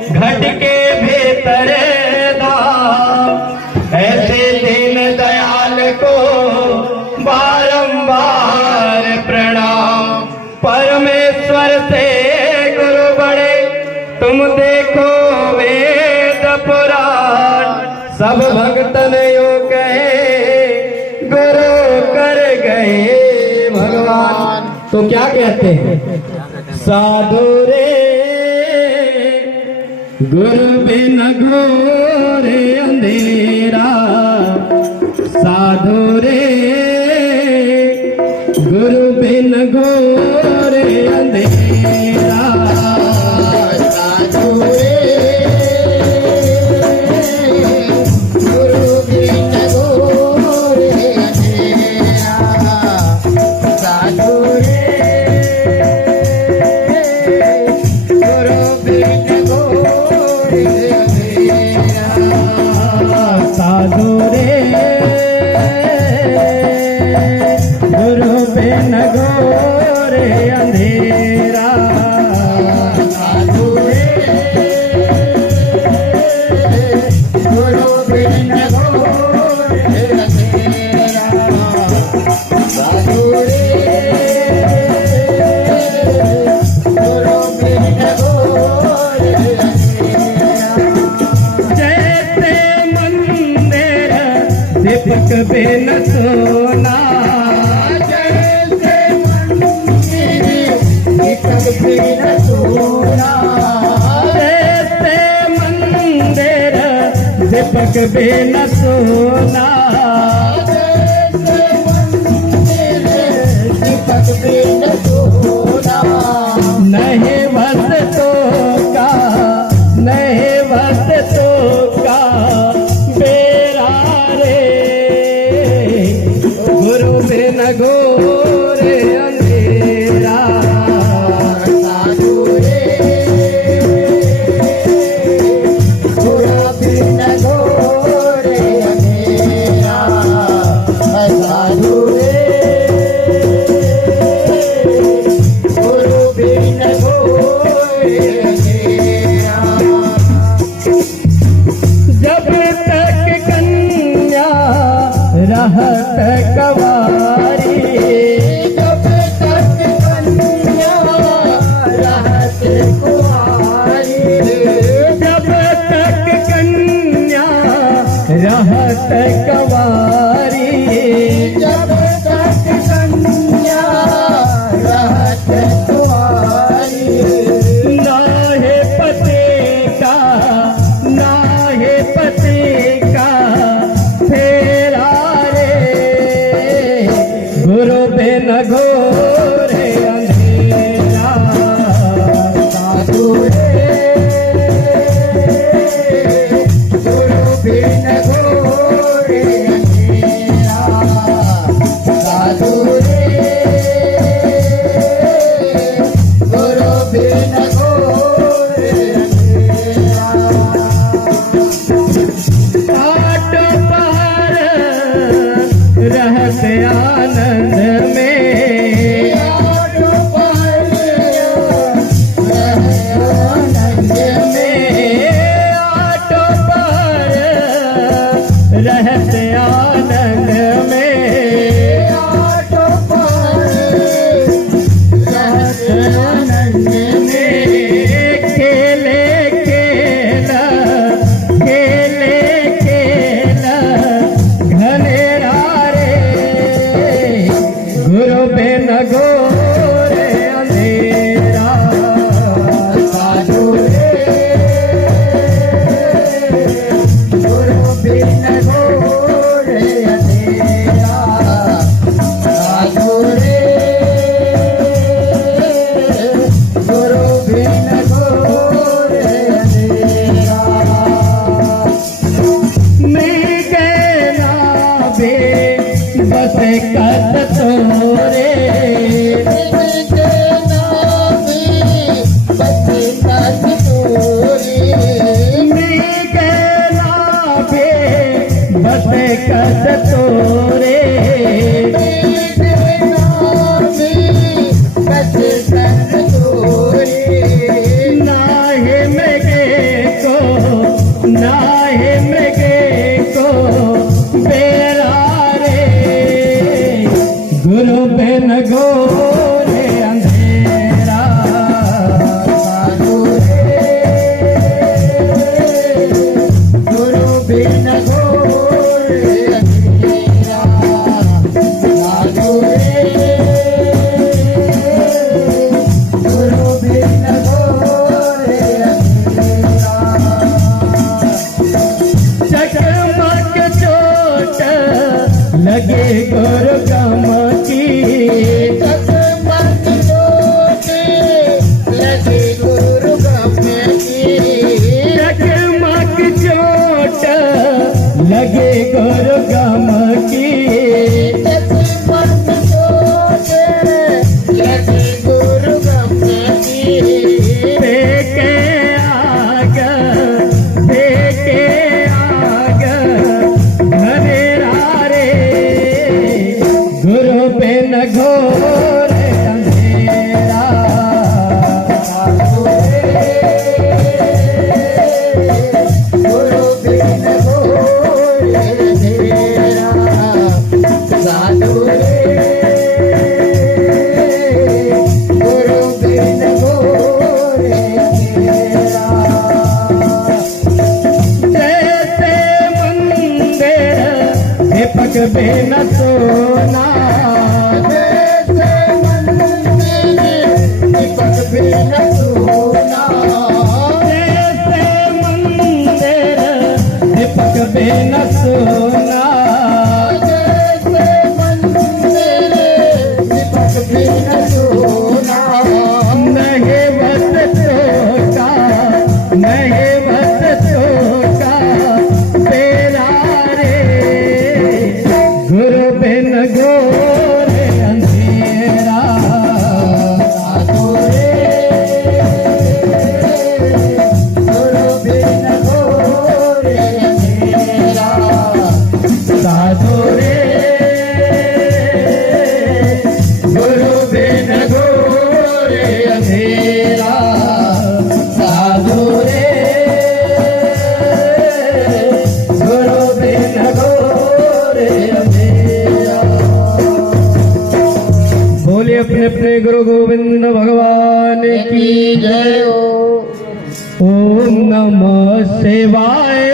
घट के भीतर धाम। ऐसे दीन दयाल को बारंबार प्रणाम। परमेश्वर से गुरु बड़े तुम देखो वेद पुराण। सब भक्तन यो कहे गुरु कर गए भगवान। तो क्या कहते हैं? साधु रे गुरु बिन घोर अंधेरा। साधु रे गुरु बिन घोर अंधेरा। साधु रे गुरु बिन घोर अंधेरा। साधु रे गुरु बिन घोर अंधेरा। साधु रे गुरु बिन घोर अंधेरा। साधु रे गुरु बिन घोर अंधेरा। साधु रे गुरु बिन घोर अंधेरा। जैसे मंदिर दीपक बिन सोना। जैसे मंदिर दीपक बिन सोना। जैसे मंदिर दीपक बिन सोना। जैसे मंदिर दीपक बिन सोना। नहीं वस्तु का नहीं वस्तु का बेरा रे। गुरु बिन घोर अंधेरा। साधु रे गुरु बिन घोर अंधेरा। साधु रे गुरु बिन घोर अंधेरा। जब तक कन्या रहत कवारी। जब तक कन्या रहत कुंवारी। जब तक कन्या रहत कवारी। जब तक कन्या रहत कुंवारी। नाहे पते का नाहे पते का फेरा रे। गुरु बिन घोर अंधेरा। साधु रे गुरु बिन घोर अंधेरा। नाहे मृगे को बेरा रे गुरु बिन घोरे अंधेरा साधु गुरु बिन घोर अंधेरा साधु गुरु बिन घोर अंधेरा चकमक चोट लगे गुरु गम की चकमक चोट लगे गुरु गम की चकमक चोट लगे गुरु गम की चकमक चोट लगे गुरु गम की देखे आग अंधेरा रे गुरु बिन घोर अंधेरा साधु गुरु बिन घोर अंधेरा साधु गुरु बिन घोर अंधेरा जैसे मंदिर दीपक बिन सोना जैसे मंदिर दीपक बिन सोना जैसे मंदिर दीपक बिन सोना जैसे मंदिर दीपक बिन सोना नहीं बस चोका नहीं बस चोका तेरा रे गुरु बिन घोर अंधेरा साधु गुरु बिन घोर अंधेरा साधु रे गुरु बिन घोर अंधेरा साधु रे गुरु बिन घोर अंधेरा। बोले अपने अपने गुरु गोविंद भगवान की की जय हो ओम नमः शिवाय